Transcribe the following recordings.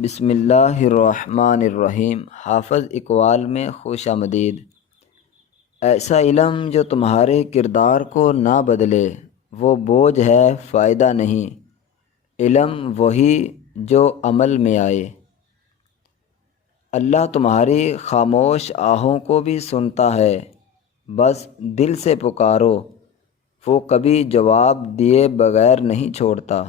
بسم اللہ الرحمن الرحیم۔ حافظ اقبال میں خوش آمدید۔ ایسا علم جو تمہارے کردار کو نہ بدلے، وہ بوجھ ہے فائدہ نہیں۔ علم وہی جو عمل میں آئے۔ اللہ تمہاری خاموش آہوں کو بھی سنتا ہے، بس دل سے پکارو، وہ کبھی جواب دیے بغیر نہیں چھوڑتا۔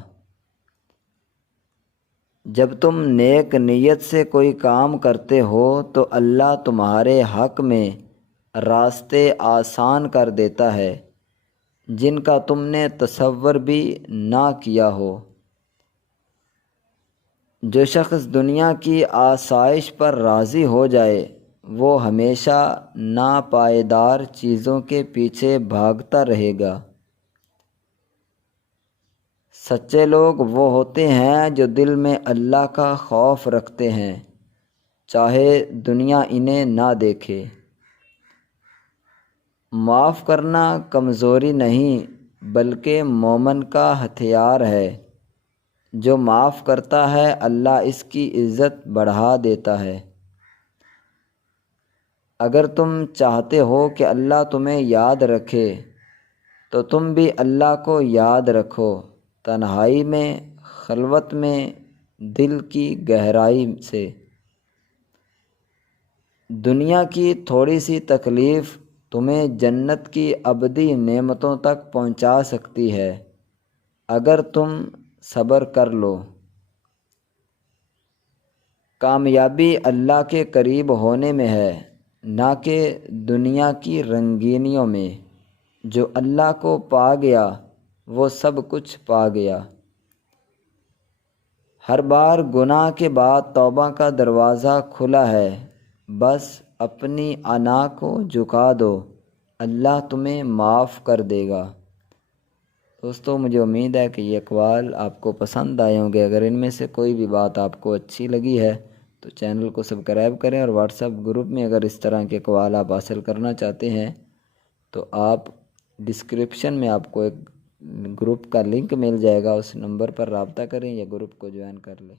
جب تم نیک نیت سے کوئی کام کرتے ہو تو اللہ تمہارے حق میں راستے آسان کر دیتا ہے جن کا تم نے تصور بھی نہ کیا ہو۔ جو شخص دنیا کی آسائش پر راضی ہو جائے وہ ہمیشہ ناپائیدار چیزوں کے پیچھے بھاگتا رہے گا۔ سچے لوگ وہ ہوتے ہیں جو دل میں اللہ کا خوف رکھتے ہیں، چاہے دنیا انہیں نہ دیکھے۔ معاف کرنا کمزوری نہیں بلکہ مومن کا ہتھیار ہے۔ جو معاف کرتا ہے اللہ اس کی عزت بڑھا دیتا ہے۔ اگر تم چاہتے ہو کہ اللہ تمہیں یاد رکھے تو تم بھی اللہ کو یاد رکھو، تنہائی میں، خلوت میں، دل کی گہرائی سے۔ دنیا کی تھوڑی سی تکلیف تمہیں جنت کی ابدی نعمتوں تک پہنچا سکتی ہے اگر تم صبر کر لو۔ کامیابی اللہ کے قریب ہونے میں ہے، نہ کہ دنیا کی رنگینیوں میں۔ جو اللہ کو پا گیا وہ سب کچھ پا گیا۔ ہر بار گناہ کے بعد توبہ کا دروازہ کھلا ہے، بس اپنی انا کو جھکا دو، اللہ تمہیں معاف کر دے گا۔ دوستو، مجھے امید ہے کہ یہ اقوال آپ کو پسند آئے ہوں گے۔ اگر ان میں سے کوئی بھی بات آپ کو اچھی لگی ہے تو چینل کو سبسکرائب کریں، اور واٹس ایپ گروپ میں اگر اس طرح کے اقوال آپ حاصل کرنا چاہتے ہیں تو آپ ڈسکرپشن میں آپ کو ایک گروپ کا لنک مل جائے گا، اس نمبر پر رابطہ کریں یا گروپ کو جوائن کر لیں۔